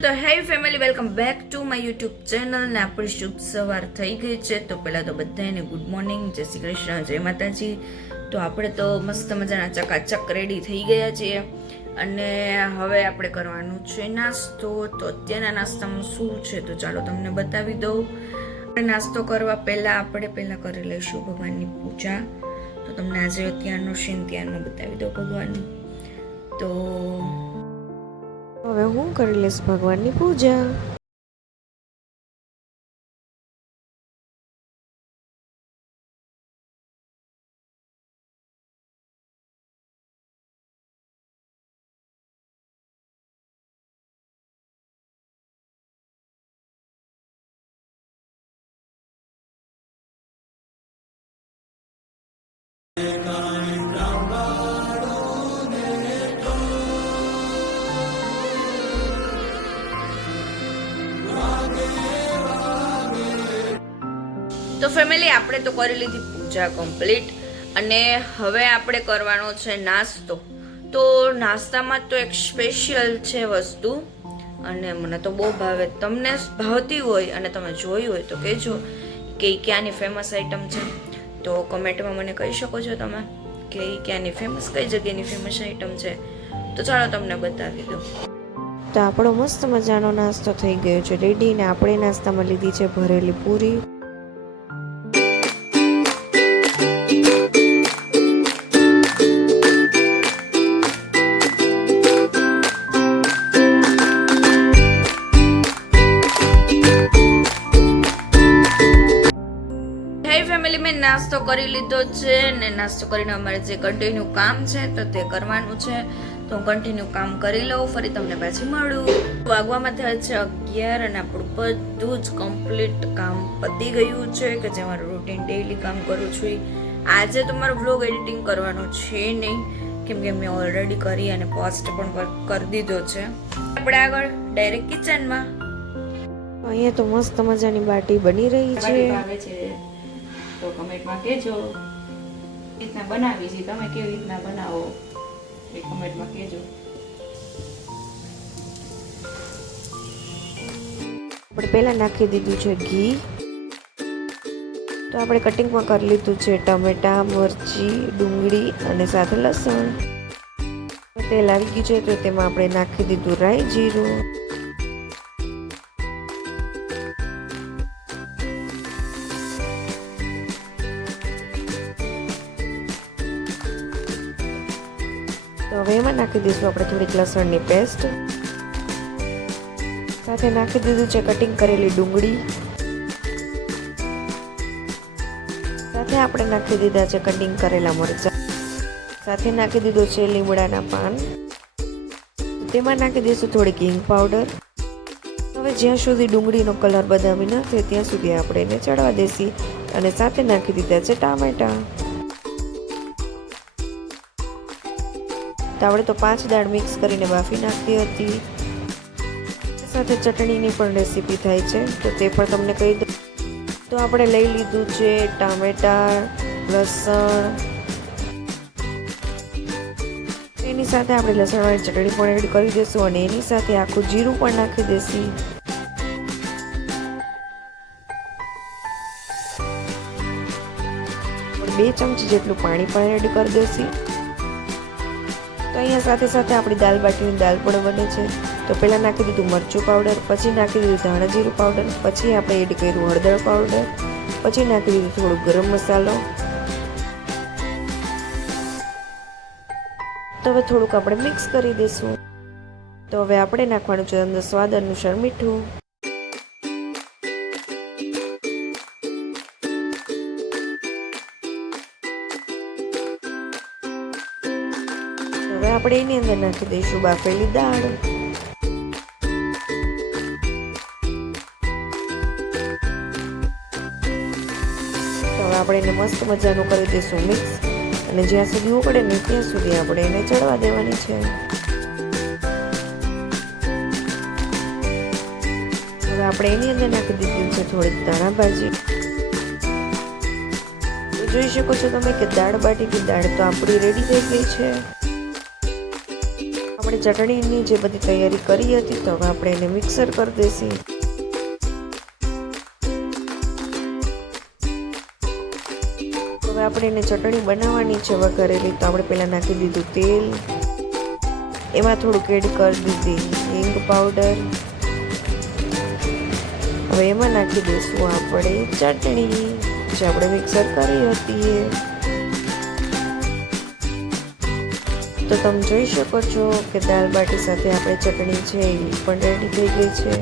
તો હે family, welcome back to my YouTube channel ને આપણી શુભ સવાર થઈ ગઈ છે. તો પહેલાં તો બધાને ગુડ મોર્નિંગ, જય શ્રી કૃષ્ણ, જય માતાજી. તો આપણે તો મસ્ત મજાના ચકાચક રેડી થઈ ગયા છીએ અને હવે આપણે કરવાનું છે નાસ્તો. તો અત્યારના નાસ્તામાં શું છે તો ચાલો તમને બતાવી દઉં. નાસ્તો કરવા પહેલાં આપણે કરી લઈશું ભગવાનની પૂજા. તો તમને આજે અત્યારનો સીન ત્યારનો બતાવી દઉં ભગવાનનું. તો હવે હું કરી લઈશ ભગવાનની પૂજા. તો ફેમિલી, આપણે તો કરી લીધી પૂજા કમ્પ્લીટ અને હવે આપણે કરવાનો છે નાસ્તો. તો નાસ્તામાં તો એક સ્પેશિયલ છે વસ્તુ અને મને તો બહુ ભાવે. તમને ભાવતી હોય અને તમે જોઈ હોય તો કહેજો કે ક્યાંની ફેમસ આઈટમ છે. તો કમેન્ટમાં મને કહી શકો છો તમે કે ક્યાંની ફેમસ, કઈ જગ્યાની ફેમસ આઈટમ છે. તો ચાલો તમને બતાવી દઉં. તો આપણો મસ્ત મજાનો નાસ્તો થઈ ગયો છે રેડી ને આપણે નાસ્તામાં લીધી છે ભરેલી પૂરી. મેં નાસ્તો કરી લીધો છે ને નાસ્તો કરીને અમારે જે કન્ટિન્યુ કામ છે તો તે કરવાનું છે. તો હું કન્ટિન્યુ કામ કરી લઉં, ફરી તમને પાછી મળું. વાગવામાં થયા છે 11 અને આપણું બધું જ કમ્પ્લીટ કામ પતી ગયું છે કે જે મારું રૂટીન ડેઈલી કામ કરું છું. આજે તો મારો વ્લોગ એડિટિંગ કરવાનો છે નહીં કેમ કે મેં ઓલરેડી કરી અને પોસ્ટ પણ કરી દીધો છે. આપણે આગળ ડાયરેક્ટ કિચનમાં. અહીંયા તો મસ્ત મજાની બાટી બની રહી છે. તો કમેન્ટમાં કહેજો રીતના બનાવી છે, તમે કેવી રીતના બનાવો એ કમેન્ટમાં કહેજો. આપણે પહેલા નાખી દીધું છે ઘી. તો આપણે કટિંગમાં કરી લીધું છે ટમેટા, મરચી, ડુંગળી અને સાથે લસણ. તેલ આવી ગયું છે તો તેમાં આપણે નાખી દીધું રાઈ જીરું. તો હવે એમાં નાખી દઈશું આપણે થોડીક લસણની પેસ્ટ. સાથે નાખી દીધું છે કટિંગ કરેલી ડુંગળી. સાથે આપણે નાખી દીધા છે કટિંગ કરેલા મરચાં. સાથે નાખી દીધો છે લીમડાના પાન. તેમાં નાખી દઈશું થોડીક હિંગ પાવડર. હવે જ્યાં સુધી ડુંગળીનો કલર બદામી ન થાય ત્યાં સુધી આપણે એને ચડવા દેસી અને સાથે નાખી દીધા છે ટામેટા. તો આપણે તો 5 દાળ મિક્સ કરીને બાફી નાખી હતી. સાથે ચટણીની પણ રેસીપી થાય છે તો તે પણ તમને કહી દઉં. તો આપણે લઈ લીધું છે ટામેટા, લસણ. એની સાથે આપણે લસણવાળી ચટણી પણ એડ કરી દઈશું અને એની સાથે આખું જીરું પણ નાખી દઈશું. 2 ચમચી જેટલું પાણી પણ એડ કરી દઈશું. તો અહીંયા સાથે સાથે આપણી દાલ બાટીની દાળ પણ બને છે. તો પહેલાં નાખી દીધું મરચું પાવડર, પછી નાખી દીધું ધાણા જીરું પાવડર, પછી આપણે એડ કર્યું હળદર પાવડર, પછી નાખી દીધું થોડું ગરમ મસાલો. તો હવે થોડુંક આપણે મિક્સ કરી દઈશું. તો હવે આપણે નાખવાનું છે અંદર સ્વાદ અનુસાર મીઠું. હવે આપણે એની અંદર નાખી દઈશું બાફેલી દાળ. તો હવે આપણે એને મસ્ત મજાનું કરી દઈશું મિક્સ અને જ્યાં સુધી ઉકળે ને ત્યાં સુધી આપણે એને ચડવા દેવાની છે. હવે આપણે એની અંદર નાખી દીધી છે થોડીક ધાણા ભાજી. જોઈ શકો છો તમે કે દાળ બાટીની દાળ તો આપણી રેડી થઈ ગઈ છે. આપણે ચટણીની જે બધી તૈયારી કરી હતી તો હવે આપણે એને મિક્સર કરી દઈશું. હવે આપણે એને ચટણી બનાવવાની છે વઘારેલી, તો આપણે પહેલાં નાખી દીધું તેલ, એમાં થોડુંક એડ કરી દીધી હિંગ પાવડર. હવે એમાં નાખી દઈશું આપણે ચટણી જે આપણે મિક્સર કરી હતી એ. તો તમે જોઈ શકો છો કે દાલ બાટી સાથે આપણે ચટણી છે એ પણ રેડી થઈ ગઈ છે.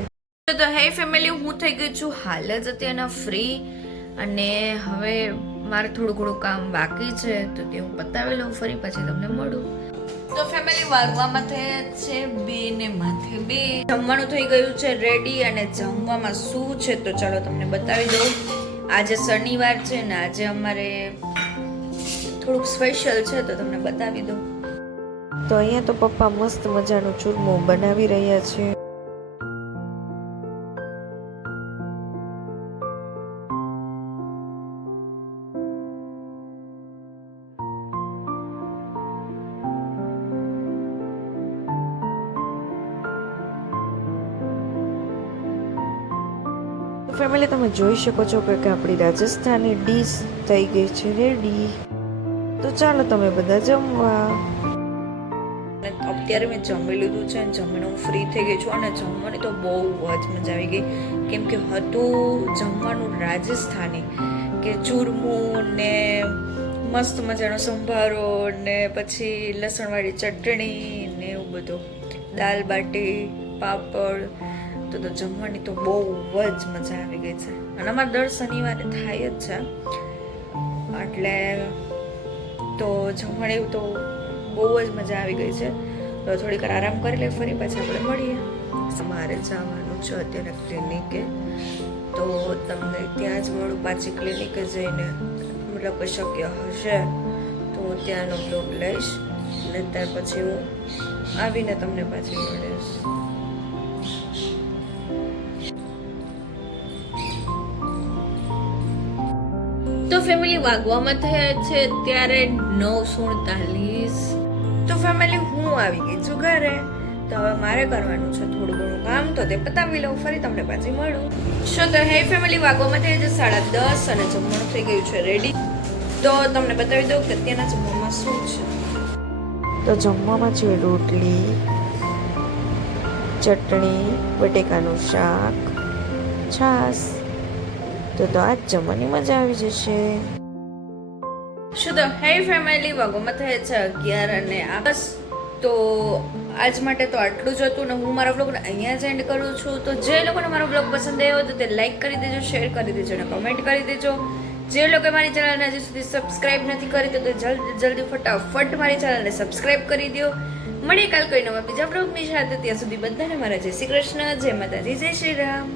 તો હે ફેમિલી, હું થઈ ગઈ છું હાલ જ અત્યારના ફ્રી, અને હવે મારે થોડું ઘણું કામ બાકી છે તો તે હું પતાવી લઉં, ફરી પછી તમને મળું. તો ફેમિલી, વાગવામાં થયા છે 2 ને માથે 2. જમવાનું થઈ ગયું છે રેડી, અને જમવામાં શું છે તો ચાલો તમને બતાવી દઉં. આજે શનિવાર છે ને આજે અમારે થોડુંક સ્પેશિયલ છે તો તમને બતાવી દઉં. તો અહીંયા તો પપ્પા મસ્ત મજાનું ચૂરમું બનાવી રહ્યા છે. ફેમિલી, તમે જોઈ શકો છો કે આપણી રાજસ્થાની ડીશ થઈ ગઈ છે રેડી. તો ચાલો તમે બધા જમવા. અત્યારે મેં જમી લીધું છે, જમીને હું ફ્રી થઈ ગઈ છું, અને જમવાની તો બહુ જ મજા આવી ગઈ, કેમ કે હતું જમવાનું રાજસ્થાની, કે ચૂરમું ને મસ્ત મજાનો સંભારો ને પછી લસણવાળી ચટણી ને એવું બધું, દાલ બાટી, પાપડ. તો જમવાની તો બહુ જ મજા આવી ગઈ છે, અને અમારે દર શનિવારે થાય જ છે, એટલે તો જમવાની તો બહુ જ મજા આવી ગઈ છે. તો થોડીક વાર આરામ કરી લે, ફરી પાછા આપણે મળીએ. મારે જવાનું છે અત્યારે ક્લિનિકે, તો તમને ત્યાં જ મળું પાછી ક્લિનિકે જઈને, મતલબ કે શક્ય હશે તો ત્યાંનો બ્લોગ લઈશ, અને ત્યાર પછી હું આવીને તમને પાછી મળીશ. તો ફેમિલી, વાગવામાં થયા છે ત્યારે 9:47. તો ફેમિલી, હું આવી ગઈ છું ઘરે, તો હવે મારે કરવાનું છે થોડું ઘણું કામ, તો તે પતાવી લઉં, ફરી તમને પાછી મળું. તો હે ફેમિલી, વાગવામાં થયા છે 10:30, અને જમવાનું થઈ ગયું છે રેડી. તો તમને બતાવી દઉં કે અત્યારના જમવામાં શું છે. તો જમવામાં છે રોટલી, ચટણી, બટેકાનું શાક, છાશ. તો આજ જમવાની મજા આવી જશે. તો હે ફેમિલી, વાગવામાં થયા છે 11, અને આ બસ તો આજ માટે તો આટલું જ હતું, ને હું મારા બ્લોગને અહીંયા જ એન્ડ કરું છું. તો જે લોકોને મારો બ્લોગ પસંદ આવ્યો તો તે લાઈક કરી દેજો, શેર કરી દેજો, અને કમેન્ટ કરી દેજો. જે લોકો મારી ચેનલને હજી સુધી સબસ્ક્રાઇબ નથી કરી તો જલ્દી ફટાફટ મારી ચેનલને સબસ્ક્રાઇબ કરી દો. મળીએ કાલ કોઈ નવા બીજા બ્લોગની સાથે. ત્યાં સુધી બધાને મારા જય શ્રી કૃષ્ણ, જય માતાજી, જય શ્રી રામ.